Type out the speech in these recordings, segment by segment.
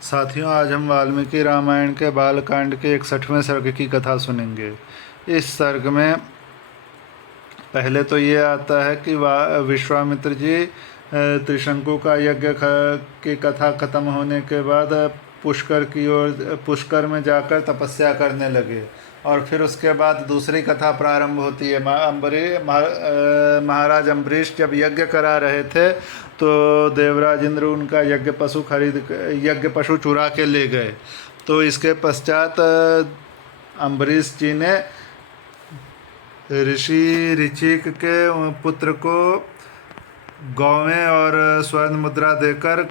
साथियों, आज हम वाल्मीकि रामायण के बालकांड के 61वें सर्ग की कथा सुनेंगे। इस सर्ग में पहले तो ये आता है कि विश्वामित्र जी त्रिशंकु का यज्ञ की कथा खत्म होने के बाद पुष्कर में जाकर तपस्या करने लगे। और फिर उसके बाद दूसरी कथा प्रारंभ होती है। महाराज अम्बरीश जब यज्ञ करा रहे थे तो देवराज इंद्र उनका यज्ञ पशु चुरा के ले गए। तो इसके पश्चात अम्बरीश जी ने ऋषि ऋचिक के पुत्र को गौवें और स्वर्ण मुद्रा देकर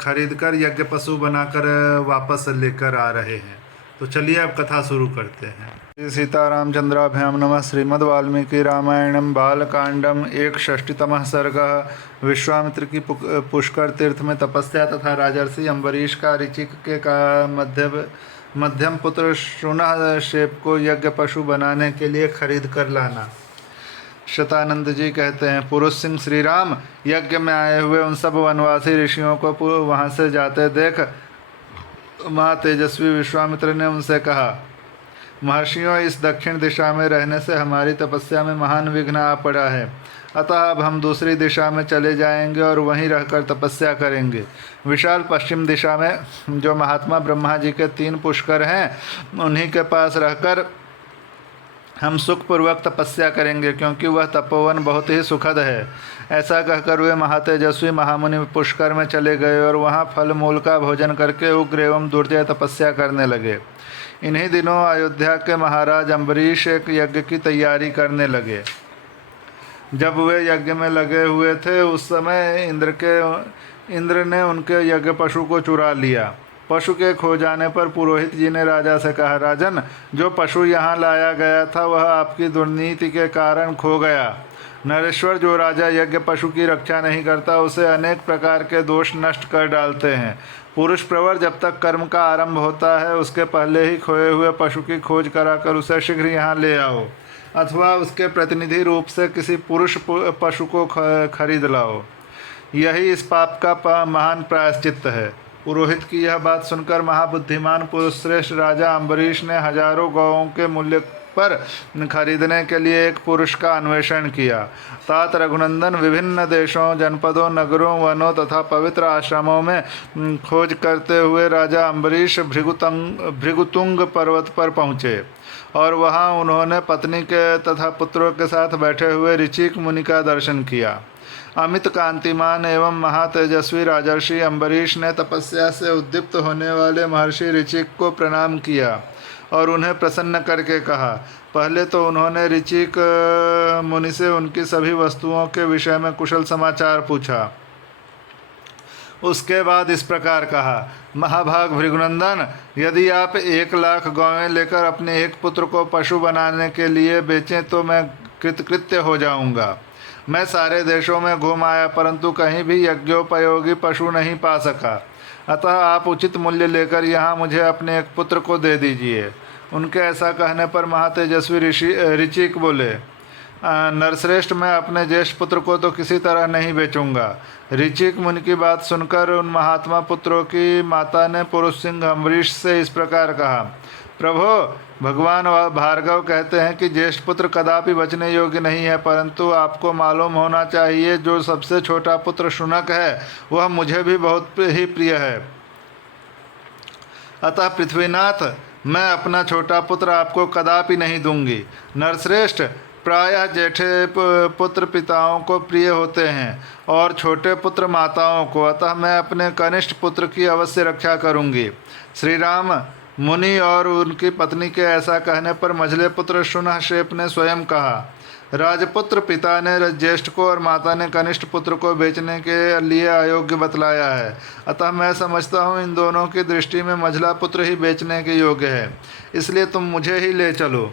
खरीद कर यज्ञ पशु बनाकर वापस लेकर आ रहे हैं। तो चलिए अब कथा शुरू करते हैं। श्री सीतारामचंद्राभ्याम नमः। श्रीमद् वाल्मीकि रामायणम बालकांडम 61तमः सर्गः। विश्वामित्र की पुष्कर तीर्थ में तपस्या तथा राजर्षि अम्बरीश का ऋचिक के मध्यम पुत्र शुनशेप को यज्ञ पशु बनाने के लिए खरीद कर लाना। शतानंद जी कहते हैं, पुरुष सिंह श्री राम यज्ञ में आए हुए उन सब वनवासी ऋषियों को वहाँ से जाते देख महा तेजस्वी विश्वामित्र ने उनसे कहा, महर्षियों, इस दक्षिण दिशा में रहने से हमारी तपस्या में महान विघ्न आ पड़ा है। अतः अब हम दूसरी दिशा में चले जाएंगे और वहीं रहकर तपस्या करेंगे। विशाल पश्चिम दिशा में जो महात्मा ब्रह्मा जी के 3 पुष्कर हैं, उन्हीं के पास रहकर हम सुखपूर्वक तपस्या करेंगे, क्योंकि वह तपोवन बहुत ही सुखद है। ऐसा कहकर वे महातेजस्वी महामुनि पुष्कर में चले गए और वहाँ फल मूल का भोजन करके उग्र एवं दुर्जय तपस्या करने लगे। इन्हीं दिनों अयोध्या के महाराज अम्बरीश एक यज्ञ की तैयारी करने लगे। जब वे यज्ञ में लगे हुए थे उस समय इंद्र ने उनके यज्ञ पशु को चुरा लिया। पशु के खो जाने पर पुरोहित जी ने राजा से कहा, राजन, जो पशु यहाँ लाया गया था वह आपकी दुर्नीति के कारण खो गया। नरेश्वर, जो राजा यज्ञ पशु की रक्षा नहीं करता उसे अनेक प्रकार के दोष नष्ट कर डालते हैं। पुरुष प्रवर जब तक कर्म का आरंभ होता है उसके पहले ही खोए हुए पशु की खोज कराकर उसे शीघ्र यहाँ ले आओ, अथवा उसके प्रतिनिधि रूप से किसी पुरुष पशु को खरीद लाओ। यही इस पाप का महान प्रायश्चित्त है। पुरोहित की यह बात सुनकर महाबुद्धिमान पुरुष श्रेष्ठ राजा अम्बरीश ने हजारों गौओं के मूल्य पर खरीदने के लिए एक पुरुष का अन्वेषण किया। तात रघुनंदन विभिन्न देशों, जनपदों, नगरों, वनों तथा पवित्र आश्रमों में खोज करते हुए राजा अम्बरीश भृगुतुंग पर्वत पर पहुँचे और वहाँ उन्होंने पत्नी के तथा पुत्रों के साथ बैठे हुए ऋचिक मुनि का दर्शन किया। अमित कांतिमान एवं महातेजस्वी राजर्षि अम्बरीश ने तपस्या से उद्दीप्त होने वाले महर्षि ऋचिक को प्रणाम किया और उन्हें प्रसन्न करके कहा। पहले तो उन्होंने ऋचिक मुनि से उनकी सभी वस्तुओं के विषय में कुशल समाचार पूछा। उसके बाद इस प्रकार कहा, महाभाग भृगुनंदन, यदि आप 1,00,000 गौवें लेकर अपने एक पुत्र को पशु बनाने के लिए बेचें तो मैं कृतकृत्य हो जाऊंगा। मैं सारे देशों में घूम आया परंतु कहीं भी यज्ञोपयोगी पशु नहीं पा सका। अतः आप उचित मूल्य लेकर यहाँ मुझे अपने एक पुत्र को दे दीजिए। उनके ऐसा कहने पर महातेजस्वी ऋचिक बोले, नरश्रेष्ठ, मैं अपने ज्येष्ठ पुत्र को तो किसी तरह नहीं बेचूंगा। ऋचिक मुनि की बात सुनकर उन महात्मा पुत्रों की माता ने पुरुष सिंह अम्बरीश से इस प्रकार कहा, प्रभो, भगवान भार्गव कहते हैं कि ज्येष्ठ पुत्र कदापि बचने योग्य नहीं है, परंतु आपको मालूम होना चाहिए जो सबसे छोटा पुत्र शुनक है वह मुझे भी बहुत ही प्रिय है। अतः पृथ्वीनाथ, मैं अपना छोटा पुत्र आपको कदापि नहीं दूंगी। नरश्रेष्ठ, प्रायः जेठे पुत्र पिताओं को प्रिय होते हैं और छोटे पुत्र माताओं को, अतः मैं अपने कनिष्ठ पुत्र की अवश्य रक्षा करूंगी। श्री राम मुनि और उनकी पत्नी के ऐसा कहने पर मझले पुत्र शुनशेप ने स्वयं कहा, राजपुत्र, पिता ने ज्येष्ठ को और माता ने कनिष्ठ पुत्र को बेचने के लिए अयोग्य बतलाया है। अतः मैं समझता हूँ इन दोनों की दृष्टि में मझला पुत्र ही बेचने के योग्य है, इसलिए तुम मुझे ही ले चलो।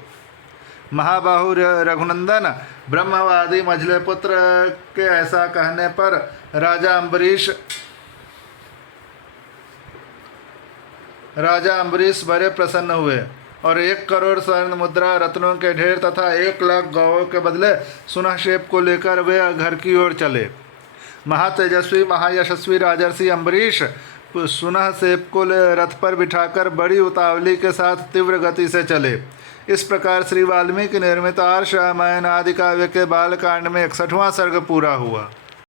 महाबाहु रघुनंदन, ब्रह्मवादी मझले पुत्र के ऐसा कहने पर राजा अम्बरीश बड़े प्रसन्न हुए और 1 करोड़ स्वर्ण मुद्रा, रत्नों के ढेर तथा 1,00,000 गौओं के बदले शुनशेप को लेकर वे घर की ओर चले। महातेजस्वी महायशस्वी राजर्षि अम्बरीश सुनह सेब को रथ पर बिठाकर बड़ी उतावली के साथ तीव्र गति से चले। इस प्रकार श्री वाल्मीकि निर्मित आर्ष रामायण आदि काव्य के बालकांड में 61वां सर्ग पूरा हुआ।